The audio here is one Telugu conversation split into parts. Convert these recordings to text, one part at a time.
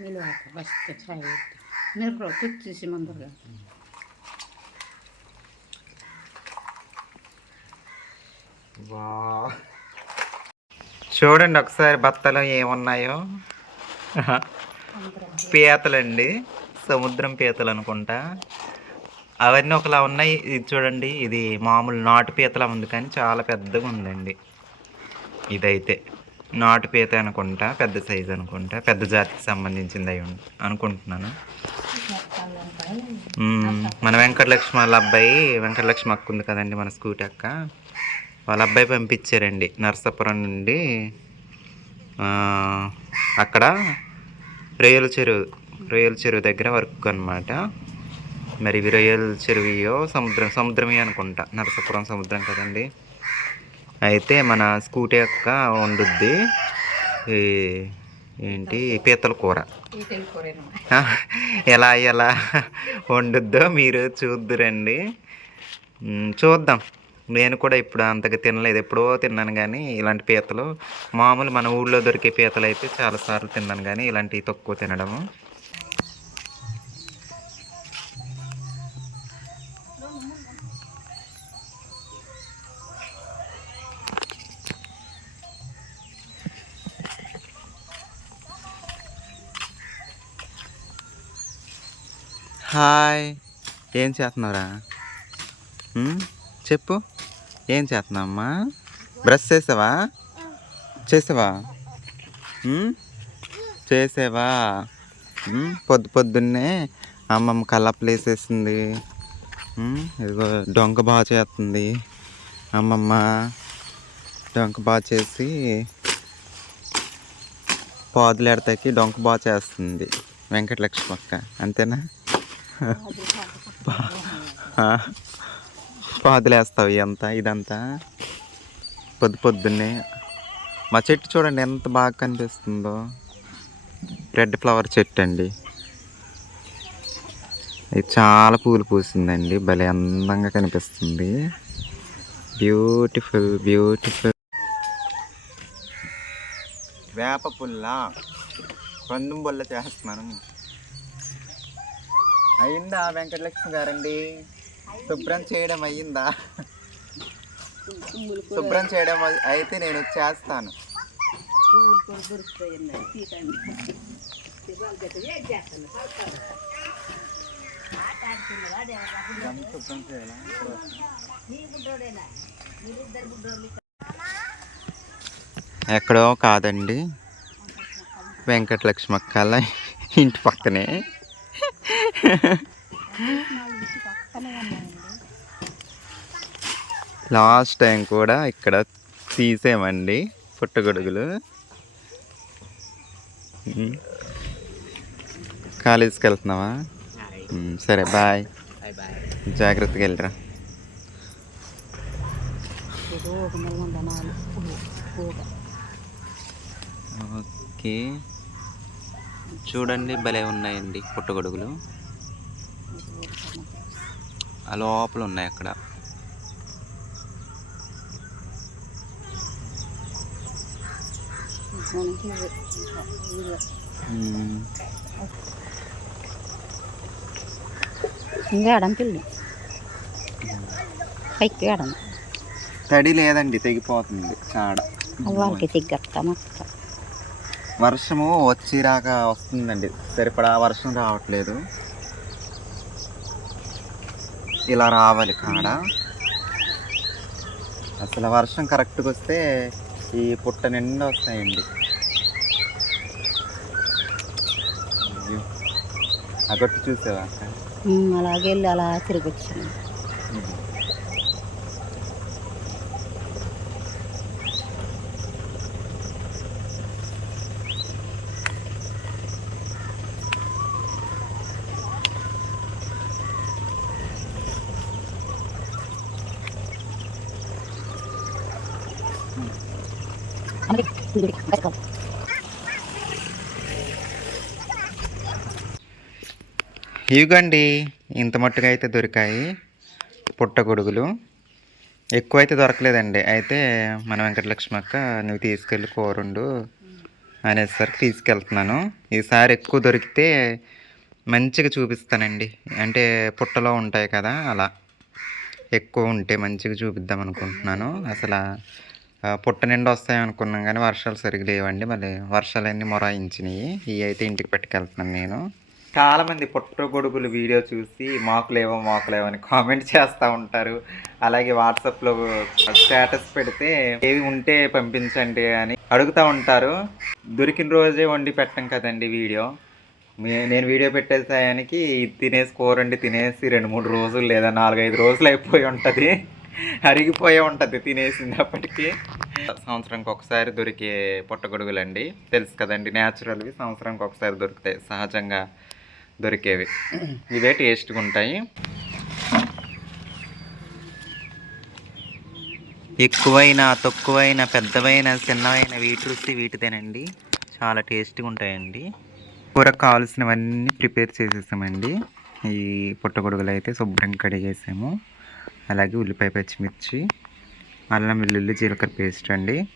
నిలవాక ఫస్ట్ చాయ్ పెట్టి మీరు కుచ్చేసి ముందరగా చూడండి ఒకసారి బత్తలు ఏమున్నాయో. పీతలండి సముద్రం పీతలు అనుకుంటా. అవన్నీ ఒకలా ఉన్నాయి. ఇది చూడండి ఇది మామూలు నాటు పీతలా ఉంది కానీ చాలా పెద్దగా ఉందండి. ఇదైతే. నాటు పీత అనుకుంటా పెద్ద సైజు అనుకుంటా పెద్ద జాతికి సంబంధించింది అయి ఉం- అనుకుంటున్నాను. మన వెంకటలక్ష్మి వాళ్ళ అబ్బాయి వెంకటలక్ష్మి అక్క ఉంది కదండి మన స్కూటీ అక్క. వాళ్ళ అబ్బాయి పంపించారండి నరసాపురం నుండి. అక్కడ రొయ్యల చెరువు రొయ్యల చెరువు దగ్గర వర్క్ అనమాట మరి ఇవి రొయ్యల చెరువుయో సముద్రం సముద్రమే అనుకుంటా నరసాపురం సముద్రం కదండి. అయితే మన స్కూటీ అక్క వండుద్ది ఏంటి? పీతల కూర. ఎలా ఎలా వండుద్దో మీరు చూద్దురండి. చూద్దాం. నేను కూడా ఇప్పుడు అంతగా తినలేదు. ఎప్పుడో తిన్నాను కానీ ఇలాంటి పీతలు. మామూలు మన ఊళ్ళో దొరికే పీతలు అయితే చాలాసార్లు తిన్నాను కానీ ఇలాంటివి తక్కువ తినడము. హాయ్. ఏం చేస్తున్నావురా? చెప్పు. ఏం చేస్తున్నావమ్మా? బ్రష్ చేసావా? చేసావా? చేసావా? పొద్దు పొద్దున్నే అమ్మమ్మ కల్లప్పలు వేసేసింది ఉమ్, ఇదిగో డొంక బాగా చేస్తుంది. అమ్మమ్మ డొంక బాగా చేసి పాదులు ఎడతాకి డొంక బాగా చేస్తుంది. వెంకటలక్ష్మి అక్క అంతేనా? పాదులేస్తావు ఇదంతా ఇదంతా? పొద్దు పొద్దున్నే. మా చెట్టు చూడండి ఎంత బాగా కనిపిస్తుందో. రెడ్ ఫ్లవర్ చెట్టు అండి. ఇది చాలా పూలు పూసిందండి. భలే అందంగా కనిపిస్తుంది. Beautiful beautiful. వేప పుల్ల. కందుంబొల్ల చేస్తున్నాను. అయిందా వెంకటలక్ష్మి గారండి? శుభ్రం చేయడం అయ్యిందా? శుభ్రం చేయడం అయి- అయితే నేను చేస్తాను. ఇదంతా శుభ్రం చేయాలా? ఎక్కడో కాదండి. వెంకటలక్ష్మి అక్కల ఇంటి పక్కనే. లాస్ట్ టైం కూడా ఇక్కడ తీసేమండి పుట్టగొడుగులు. కాలేజీకి వెళ్తున్నావా సరే బాయ్. జాగ్రత్తగా వెళ్ళరా. ఓకే. చూడండి భలే ఉన్నాయండి పుట్టగొడుగులు. ఆ లోపల ఉన్నాయి అక్కడ. ఇంకా పైకి తడి లేదండి తెగిపోతుంది కాడ వాళ్ళకి తిగ్గత్త మొత్తం. వర్షము వచ్చిరాక వస్తుందండి. సరిపడా వర్షం రావట్లేదు. ఇలా రావాలి కాడ. అసలు వర్షం కరెక్ట్గా వస్తే ఈ పుట్ట నిండా వస్తాయండి. అయ్యో. ఆ గట్టు చూసావా అలాగే వెళ్ళి అలా తిరిగి వచ్చింది ఇవిగండి. ఇంత మట్టుగా అయితే దొరికాయి పుట్టగొడుగులు. ఎక్కువ అయితే దొరకలేదండి. అయితే మన వెంకటలక్ష్మి అక్క నువ్వు తీసుకెళ్ళి కూరండు అనేసరికి తీసుకెళ్తున్నాను. ఈసారి ఎక్కువ దొరికితే మంచిగా చూపిస్తానండి. అంటే పుట్టలో ఉంటాయి కదా అలా. ఎక్కువ ఉంటే మంచిగా చూపిద్దాం అనుకుంటున్నాను. అసలు పుట్ట నిండా వస్తాయి అనుకున్నాం కానీ వర్షాలు సరిగ్గా లేవండి. మళ్ళీ వర్షాలన్నీ మొరాయించినాయి. ఇవి అయితే ఇంటికి పెట్టుకెళ్తున్నాను నేను. చాలామంది పుట్టగొడుగులు పుట్ట గొడుగులు వీడియో చూసి మాకులేవో మాకులేవో అని కామెంట్ చేస్తూ ఉంటారు. అలాగే వాట్సాప్లో స్టేటస్ పెడితే ఏది ఉంటే పంపించండి అని అడుగుతూ ఉంటారు. దొరికిన రోజే వండి పెట్టం కదండి వీడియో. మే- నేను వీడియో పెట్టే టయానికి తినేసి కూరండి తినేసి రెండు మూడు రోజులు లేదా నాలుగైదు రోజులు అయిపోయి ఉంటుంది. అరిగిపోయే ఉంటుంది తినేసినప్పటికీ. సంవత్సరానికి ఒకసారి దొరికే పుట్టగొడుగులండి తెలుసు కదండి న్యాచురల్వి సంవత్సరానికి ఒకసారి దొరుకుతాయి. సహజంగా దొరికేవి. ఇవే టేస్ట్గా ఉంటాయి. ఎక్కువైన తక్కువైన పెద్దవైన చిన్నవైన వీటి రుచి వీటిదేనండి. చాలా టేస్ట్గా ఉంటాయండి. కూర కావాల్సినవన్నీ ప్రిపేర్ చేసేసామండి. ఈ పుట్టగొడుగులు అయితే శుభ్రంగా కడిగేసాము. అలాగే ఉల్లిపాయ పచ్చిమిర్చి అల్లం వెల్లుల్లి జీలకర్ర పేస్ట్ అండి.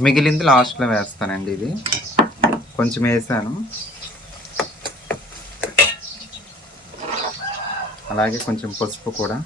మిగిలింది లాస్ట్లో వేస్తానండి ఇది. కొంచెం వేసాను. అలాగే కొంచెం పసుపు కూడా.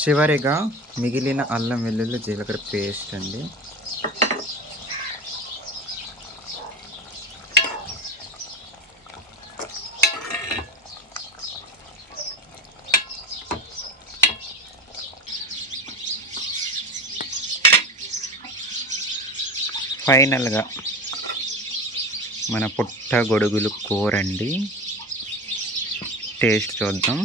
చివరిగా మిగిలిన అల్లం వెల్లుల్లి జీలకర్ర పేస్ట్ అండి. ఫైనల్గా మన పుట్ట గొడుగులు కూర అండి టేస్ట్ చూద్దాం.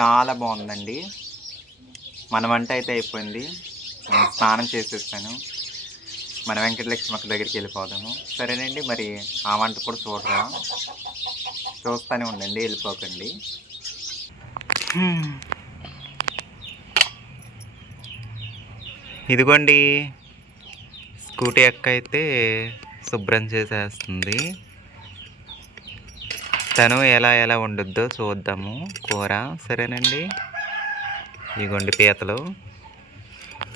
చాలా బాగుందండి. మన వంట అయితే అయిపోయింది. నేను స్నానం చేసేస్తాను. మన వెంకటలక్ష్మి దగ్గరికి వెళ్ళిపోదాము. సరేనండి మరి ఆ వంట కూడా చూడరా? చూస్తూనే ఉండండి వెళ్ళిపోకండి. ఇదిగోండి. స్కూటీ అక్క అయితే శుభ్రం చేసేస్తుంది. తను ఎలా ఎలా వండుద్దో చూద్దాము. కూర సరేనండి? ఇదిగోండి పీతలు.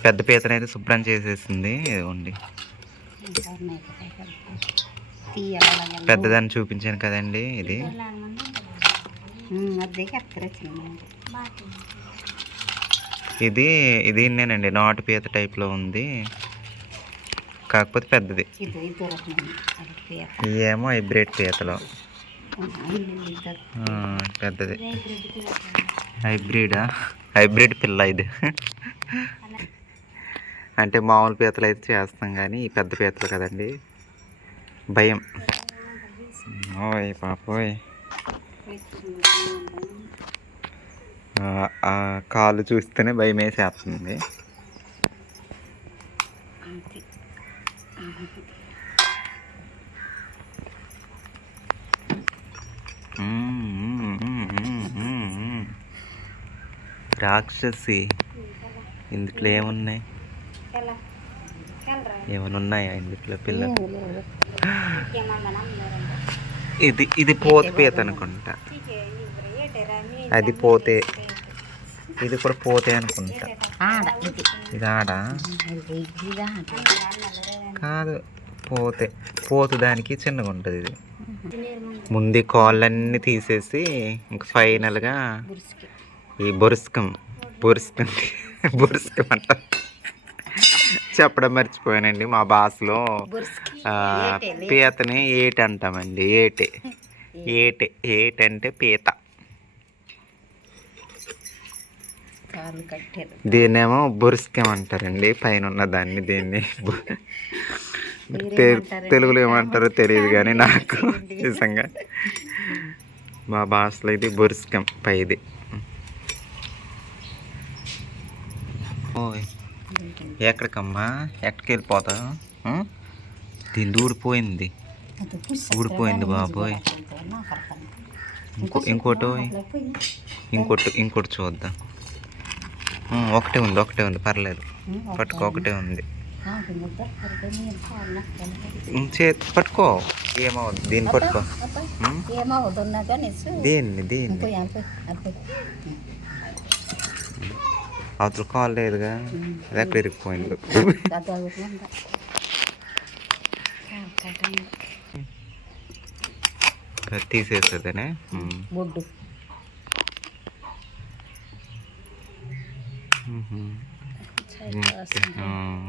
పెద్ద పీతనైతే శుభ్రం చేసేసింది. ఇదిగోండి. పెద్దదాన్ని చూపించాను కదండి ఇది. ఇది ఇది నేనండి నాటు పీత టైప్లో ఉంది. కాకపోతే పెద్దది. ఇది ఇది రకం అది పేరు ఇవేమో హైబ్రిడ్ పీతలు. పెద్దది. హైబ్రిడా? హైబ్రిడ్ పిల్ల ఇది. అంటే మామూలు పీతలు అయితే చేస్తాం కానీ ఈ పెద్ద పీతలు కదండి. భయం. ఓయ్ పాపోయ్. ఆ, కాలు చూస్తేనే భయం వేసేస్తుంది రాక్షసి. ఇందులో ఏమున్నాయి? ఏమైనా ఉన్నాయా ఇందులో పిల్లలు? ఇది ఇది పోత పీత అనుకుంటా. అది పోతే ఇది కూడా పోతే అనుకుంటా. ఇది. ఆడ? కాదు పోతే. పోతు దానికి చిన్నగా ఉంటుంది ఇది. ముందు కాళ్ళన్నీ తీసేసి ఇంక ఫైనల్గా ఈ బొరుస్కం బొరుస్కం బొరుస్కం అంట. చెప్పడం మర్చిపోయానండి మా భాషలో పీతని ఏటి అంటామండి ఏటే. ఏటే ఏటి అంటే పీత దీన్నేమో బొరుస్కం అంటారండి పైన ఉన్న దాన్ని దీన్ని. తెలుగులో ఏమంటారో తెలియదు కానీ నాకు నిజంగా. మా భాషలో ఇది బొరుస్కం పైది. ఓయ్ ఎక్కడికమ్మా? ఎక్కడికి వెళ్ళిపోతావు ఉం? దీన్ని ఊడిపోయింది ఊడిపోయింది బాబోయ్. ఇంకో ఇంకోటి ఇంకోటి ఇంకోటి చూద్దాం. ఒకటే ఉంది ఒకటే ఉంది పర్లేదు. పట్టుకో ఒకటే ఉంది. చేతి పట్టుకో ఏమవుద్ది దీన్ని పట్టుకో దీన్ని దీన్ని అవతల కాల్ లేదుగా అది ఎక్కడ ఇరిగిపోయింది ఉం. బొడ్డు.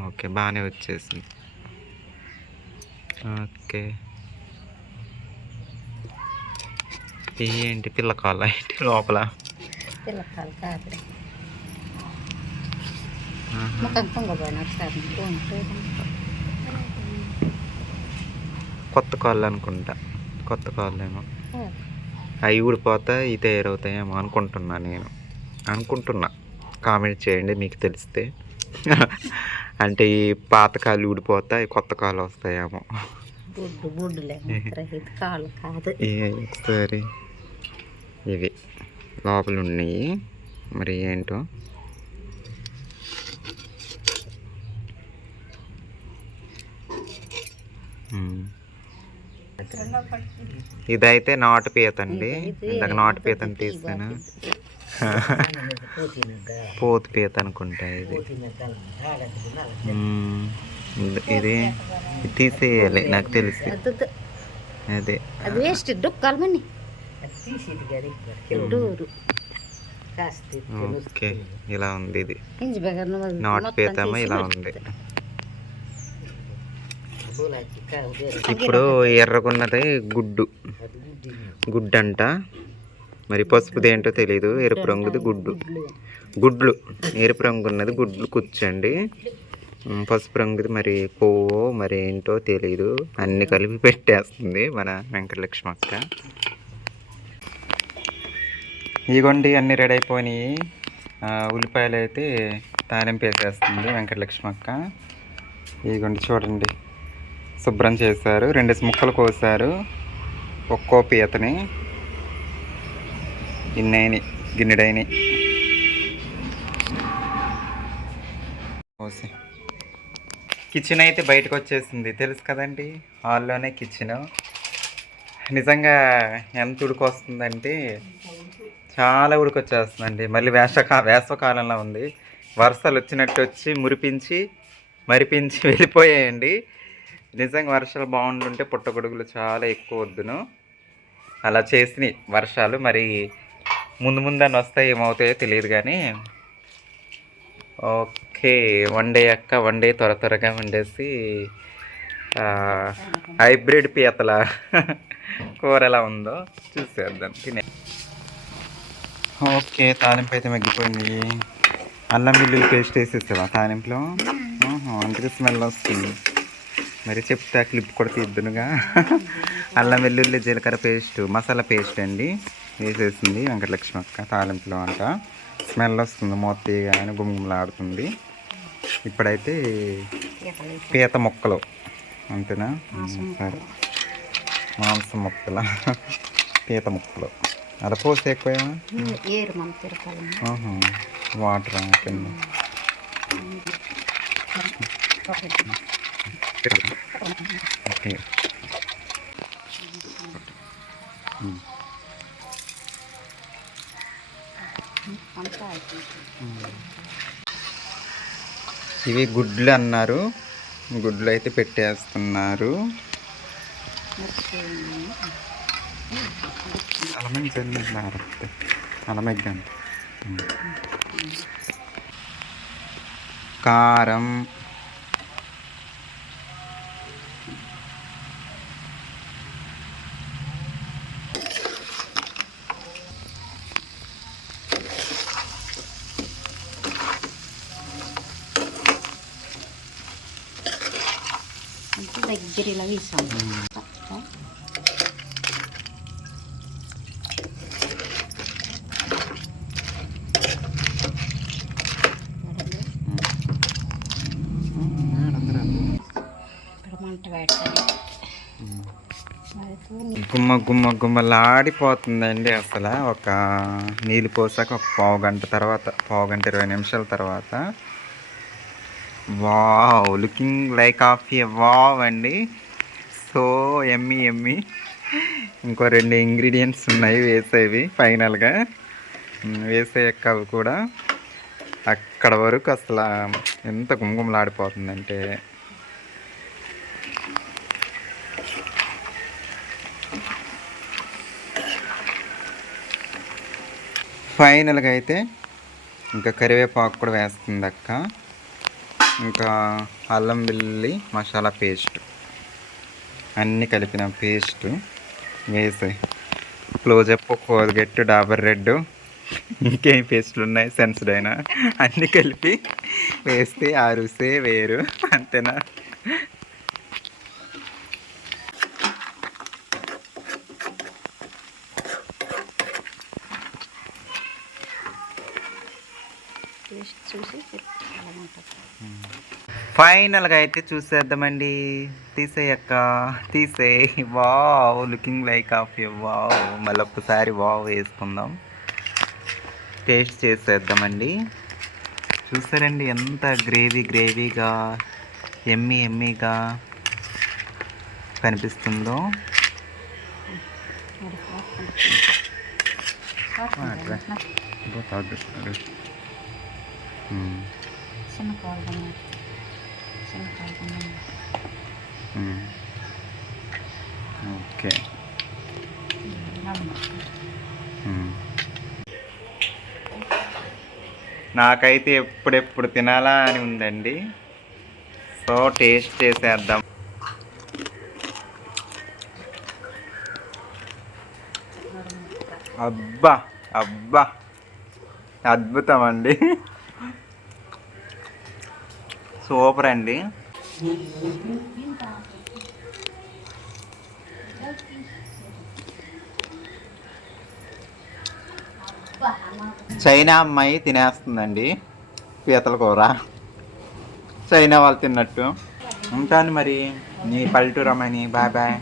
ఓకే. బాగానే వచ్చేసింది. ఓకే. ఏంటి పిల్ల కాళ్ళ ఏంటి లోపల? కాదు. కొత్త కాళ్ళు అనుకుంటా. కొత్త కాళ్ళు ఏమో. అవి ఊడిపోతా ఇవి తయారవుతాయేమో అనుకుంటున్నా నేను. అనుకుంటున్నా. కామెంట్ చేయండి మీకు తెలిస్తే. అంటే ఈ పాత కాళ్ళు ఊడిపోతా ఈ కొత్త కాళ్ళు వస్తాయేమో. బొడ్డు బొడ్డులే ఇది కాళ్ళు కాదు. ఏ ఒకసారి ఇవి లోపల ఉన్నాయి మరి ఏంటో. ఇదైతే నాటు పీత అండి. ఇందాక నాటు పీతని తీస్తాను పోతు పీత అనుకుంటా ఇది. ఇది తీసేయాలి నాకు తెలిసి. అదే. అది వేస్ట్ డొక్కాలి మని డోరు ఓకే ఇలా ఉంది ఇది. నాటు పీతమో ఇలా ఉంది. ఇప్పుడు ఎర్రగున్నది గుడ్డు. గుడ్డు అంట మరి పసుపుది ఏంటో తెలియదు ఎరుపు రంగుది గుడ్డు. గుడ్లు. ఎరుపు రంగు ఉన్నది గుడ్లు కూర్చోండి. పసుపు రంగుది మరి పువ్వు మరి ఏంటో తెలియదు అన్ని కలిపి పెట్టేస్తుంది మన వెంకటలక్ష్మి అక్క. ఇదిగోండి అన్నీ రెడీ అయిపోయినాయి. ఉల్లిపాయలు అయితే తాలింపు వేసేస్తుంది వెంకటలక్ష్మి అక్క. ఇదిగోండి చూడండి. శుభ్రం చేశారు. రెండు ముక్కలు కోసారు. ఒక్కో పీతని. ఇన్నైని గిన్నెడైని. కిచెన్ అయితే బయటకు వచ్చేసింది తెలుసు కదండి? హాల్లోనే కిచెన్. నిజంగా ఎంత ఉడికొస్తుందంటే చాలా ఉడికొచ్చేస్తుందండి. మళ్ళీ వేసవకా వేసవకాలంలో ఉంది. వర్షాలు వచ్చినట్టు వచ్చి మురిపించి మరిపించి వెళ్ళిపోయాయండి. నిజంగా వర్షాలు బాగుంటుంటే పుట్టగొడుగులు చాలా ఎక్కువ వద్దును. అలా చేసినాయి వర్షాలు. మరి ముందు ముందని వస్తాయి ఏమవుతాయో తెలియదు కానీ. ఓకే వన్ డే అక్క వన్ డే త్వర త్వరగా వండేసి హైబ్రిడ్ పీతల కూర ఎలా ఉందో చూసేద్దాం తినే. ఓకే తాలింపు అయితే మగ్గిపోయింది. అల్లం వెల్లుల్లి పేస్ట్ వేసేసావా తాలింపులో? అందుకే స్మెల్ వస్తుంది. మరి చెప్తే ఆ క్లిప్ కూడా తీద్దునుగా. అల్లం వెల్లుల్లి జీలకర్ర పేస్ట్ మసాలా పేస్ట్ అండి. వేసేసింది వెంకటలక్ష్మి అక్క తాలింపులో అంట. స్మెల్ వస్తుంది మూత తీయగానే గుమగుమలాడుతుంది ఇప్పుడైతే పీత ముక్కలు అంతేనా? సరే. మాంసం ముక్కల? పీత ముక్కలు. అలా పోస్తే ఎక్కువ వాటర్ కింద. ఓకే. అంతా ఇవి గుడ్లు అన్నారు. గుడ్లు అయితే పెట్టేస్తున్నారు. అలమని చెల్లింటున్నారు అలమెగ్గాను కారం. ఇలా వేసాం గుమ్మ గుమ్మ గుమ్మలాడిపోతుందండి అసలు. ఒక నీళ్ళు పోసాక ఒక పావు గంట తర్వాత పావు గంట ఇరవై నిమిషాల తర్వాత wow looking like of a wow అండి. So yummy yummy. ఇంకో రెండు ఇంగ్రీడియంట్స్ ఉన్నాయి వేసేవి ఫైనల్గా. వేసేయక్క అవి కూడా. అక్కడ వరకు అసలు ఎంత గుమగుమలాడిపోతుందంటే ఫైనల్గా అయితే ఇంకా కరివేపాకు కూడా వేస్తుంది అక్క. ఇంకా అల్లం వెల్లుల్లి మసాలా పేస్ట్. అన్నీ కలిపిన పేస్ట్ వేసి క్లోజప్ కోల్గెట్ డాబర్ రెడ్ ఇంకేం పేస్ట్లు ఉన్నాయి? సెన్స్డ్ అన్నీ కలిపి వేస్తే ఆ రుసే వేరు. అంతేనా టేస్ట్ చూసి అలా ఉంటుంది ఫైనల్గా అయితే చూసేద్దామండి. తీసేయక్క తీసే wow looking like of you. Wow. మళ్ళీ ఒక్కసారి వావ్ వేసుకుందాం. టేస్ట్ చేసేద్దామండి. చూసారండి ఎంత గ్రేవీ గ్రేవీగా ఎమ్మి ఎమ్మీగా కనిపిస్తుందో. చిన్న ఓకే. నాకైతే ఎప్పుడెప్పుడు తినాలా అని ఉందండి. సో టేస్ట్ చేసేద్దాం. అబ్బా అబ్బా. అద్భుతం అండి. సూపర్ అండి. చైనా అమ్మాయి తినేస్తుందండి. పీతల కూర. చైనా వాళ్ళు తిన్నట్టు. ఉంటాను మరి. నీ పల్లెటూరు అమ్మాయిని. Bye bye.